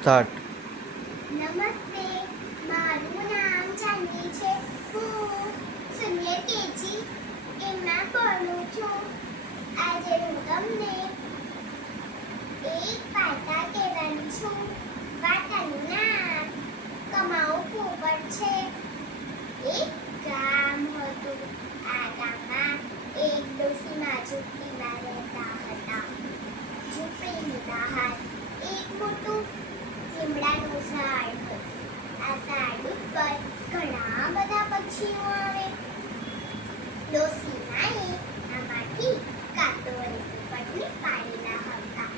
Start. નમસ્તે, મારું નામ ચાંદની છે. હું સિનિયર કેજી એમાં ભણું છું. આજે હું તમને એક વાર્તા કહેવાની છું. વાર્તાનું નામ કમાઉ પોપટ છે. એક ગામ હતું. આ ગામમાં એક ડોશીમા ઝૂંપડીમાં રહેતા હતા. ઝૂંપડીની બહાર એક મોટું લીમડાનું ઝાડ હતું. આ ઝાડ ઉપર ઘણા બધા પક્ષીઓ આવે. ડોશીમાએ આમાંથી કાગડો અને પોપટને પાળેલા હતા.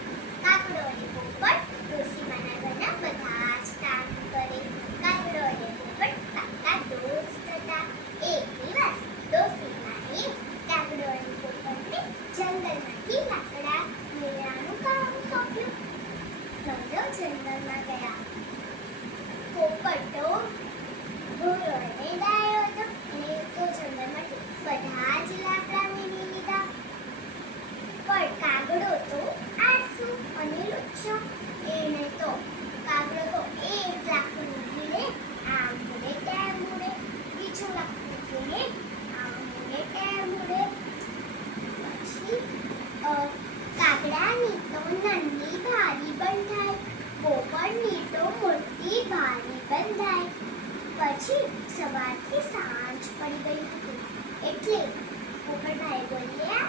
કાગડો અને પોપટ ડોશીમાના ઘરના બધા જ કામ કરે. કાગડો અને પોપટ પાક્કા દોસ્ત હતા. એક દિવસ ડોશીમાએ કાગડો અને પોપટને જંગલમાંથી લાકડા મેળવવાનું કામ સોંપ્યું. બંને જંગલમાં ગયા. પોપટ તો ભૂરો અને ડાયો હતો. એને તો જંગલમાંથી બધા જ લાકડા મેળવી લીધા. પણ કાગડો તો આળસુ અને લુચ્ચો. એને તો કાગડો તો એક લાકડું મૂકીને આમ મૂડે તેમ મૂડે, બીજું લાકડું મૂકીને આમ મૂડે તેમ મૂડે. પછી કાગડાની તો નાની ભારી બંધાય, પોપટની તો મોટી ભારી બંધાય. પછી સવારથી સાંજ પડી ગઈ હતી. એટલે પોપટભાઈ બોલ્યા,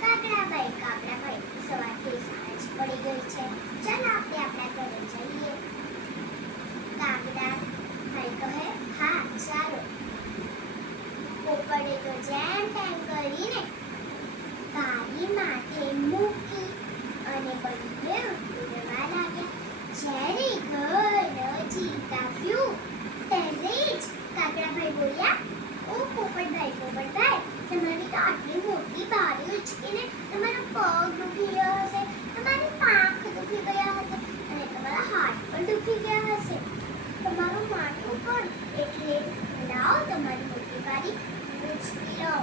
કાગડાભાઈ સવારથી સાંજ પડી ગઈ છે, ચાલ આપણે આપણા ઘરે જઈએ. કાગડાભાઈ કહે, હા ચાલો. પોપટે તો જેમ તેમ કરીને ભારી માથે મૂકી અને બંને ઉડવા લાગ્યા. જ્યારે ઘર નજીક આવ્યું ત્યારે જ કાગડાભાઈ બોલ્યા, ઓ પોપટભાઈ, તમારી તો આટલી મોટી બારી ઉચકીને તમારો પગ દુખી ગયો હશે, તમારી પાંખ દુખી ગયા હશે અને તમારા હાથ પણ દુખી ગયા હશે. તમારું માથું પણ, એટલે લાવો તમારી મોટી બારી ઉચકી લો.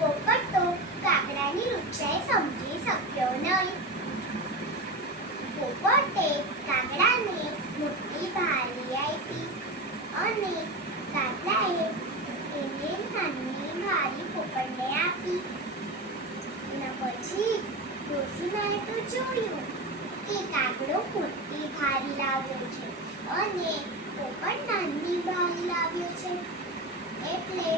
પોપટ તો કાગડાની લુચ્ચાઈ સમજી શક્યો નહીં. પોપટે કાગડાને મોટી બારી આપી અને કાગડાએ એને નાની બારી પોપટને આપી. એના પછી ડોશીમાએ તો જોયું કે કાગડો મોટી બારી લાવ્યો છે અને પોપટ નાની બારી લાવ્યો છે. એટલે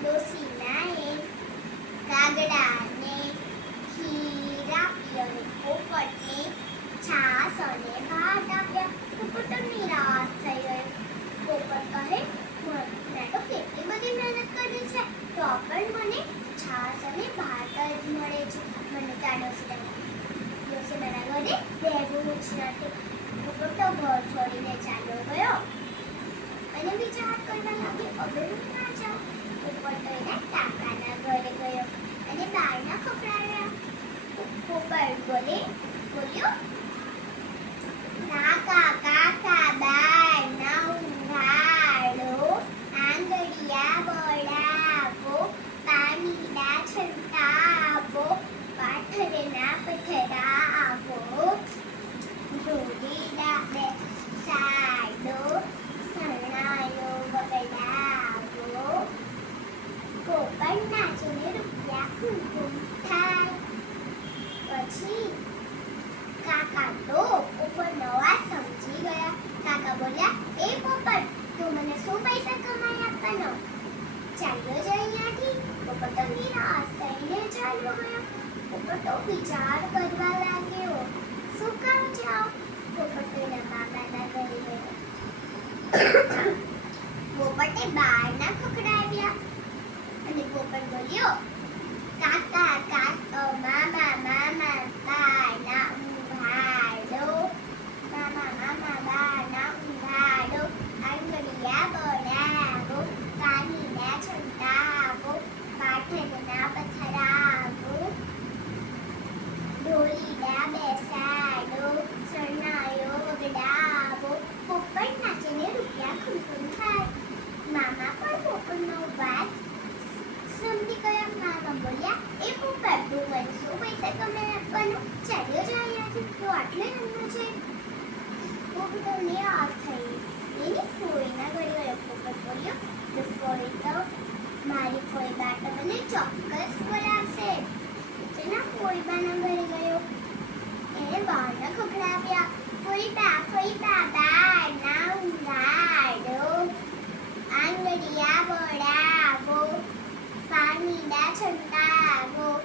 ડોશીમાએ કાગડાને ખીર આપી અને પોપટને છાશ અને ભાત આપ્યા. પોપટ તો નિરાશ થઈ ગયો. પોપટ કહે, મેં તો કેટલી બધી મહેનત કરી છે, તો પણ મને છાશ અને ભાત જ મળે છે. મને તો આ ડોશીમાના ઘરે રહેવું જ નથી. પોપટ તો ઘર છોડીને ચાલ્યો ગયો અને વિચાર કરવા લાગ્યો, હવે હું ના જાઉં. પોપટ તો એના કાકાના ઘરે ગયો અને બારણા ખખડાવ્યા. પોપટ બોલ્યો, કાકા બારણા ઉઘાડો, આંગળિયા બળાવો, પાણીના છંટાવો, પાથરના પથરાવો, ઢોલીના બેસાડો, શરણાયો વગડાવો. પોપટ નાચીને રૂપિયા કુમકુમ થાય. પછી કાકા તો પોપટનો વાત સમજી ગયા. કાકા બોલ્યા, એ પોપટ, તું મને શું પૈસા કમાઈ આપવાનો? ચાલ્યો જાય અહીંયાથી. પોપટ તો નિરાશ થઈને ચાલ્યો ગયો. પોપટ તો વિચાર કરવા લાગ્યો, શું કામ જાઉં? પોપટ તો એના કાકાના ઘરે ગયો. પોપટે બારણા ખખડાવ્યા અને પોપટ બોલ્યો, કાકા મામા બારણા ઉઘાડો, બારણા ઉઘાડો, આંગળિયા બળાવો, પાણીના છંટાવો, પાથરના પથરાવો, ઢોલીના બેસાડો, શરણાયો વગડાવો. પોપટ નાચીને રૂપિયા ખુમખુમ થાય. મામા પણ પોપટનો વાત સમજી ગયા. મામા બોલ્યા, એ પોપટ તું મને શું પૈસા કમાયા રમવાનો ચાલ્યો જાય અહીંયાથી તો આટલે રમવું છે પોપટને આ થઈ એની ફોઈના ઘરે ગયો પોપટ બોલ્યો તો ફોઈ તો મારી ફોઈ બા તો મને ચોક્કસ બોલાવશે તેના ફોઈ બાના ઘરે ગયો એને બહારના ખખડાવ્યા ફોઈ બા બારના ઉંગાડો આંગળિયા બોડાવો પાણીના છંટાવો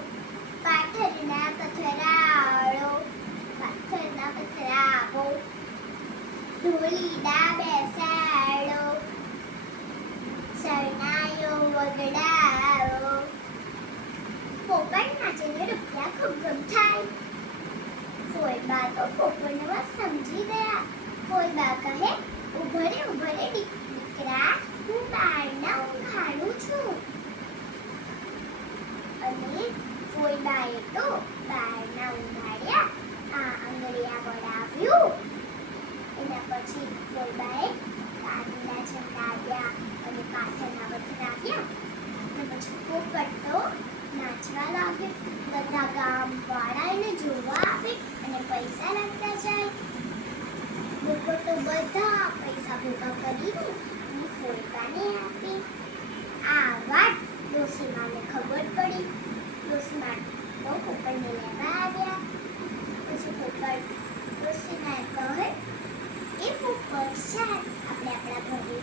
પાથરના પથરાળો ઢોલીડા બેસાડો શરણાયો વગડાવો પોપટ નાચીને રૂપિયા ખૂબ ગમ થાય ફોઈબા તો પોપટને વાત સમજી ગયા ફોઈબા કહે ઉભરે દીકરા હું બહારના ઊંઘાડું છું અને ફોઈબાએ તો બહારના ઊંઘાડ્યા આંગળિયા વડાવ્યું એના પછી ફોઈબાએ પાણીના છંટાવ્યા અને પાથરના વથરાવ્યા અને પછી પોપટ તો નાચવા લાગ્યો બધા ગામવાળા એને જોવા આવે અને પૈસા લાગતા જાય પોપટ તો બધા પૈસા ભેગા કરીને અને ફોઈબાને આપી આ વાત ડોશીમાને ખબર પડી ડોશીમા તો પોપટને લેવા આવ્યા પછી પોપટ ડોશીમાએ કહે એ પોપટ છે આપણે આપણા ઘરે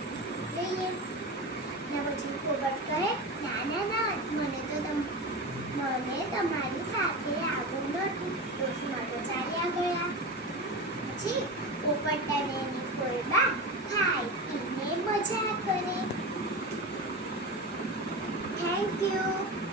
જઈએ ને પછી પોપટ કહે ના મને તમારી સાથે આવવું નહોતું ડોશીમા તો ચાલ્યા ગયા પછી પોપટ અને એની ફોઈબા ખાઈ પીને મજા કરે થેન્ક યુ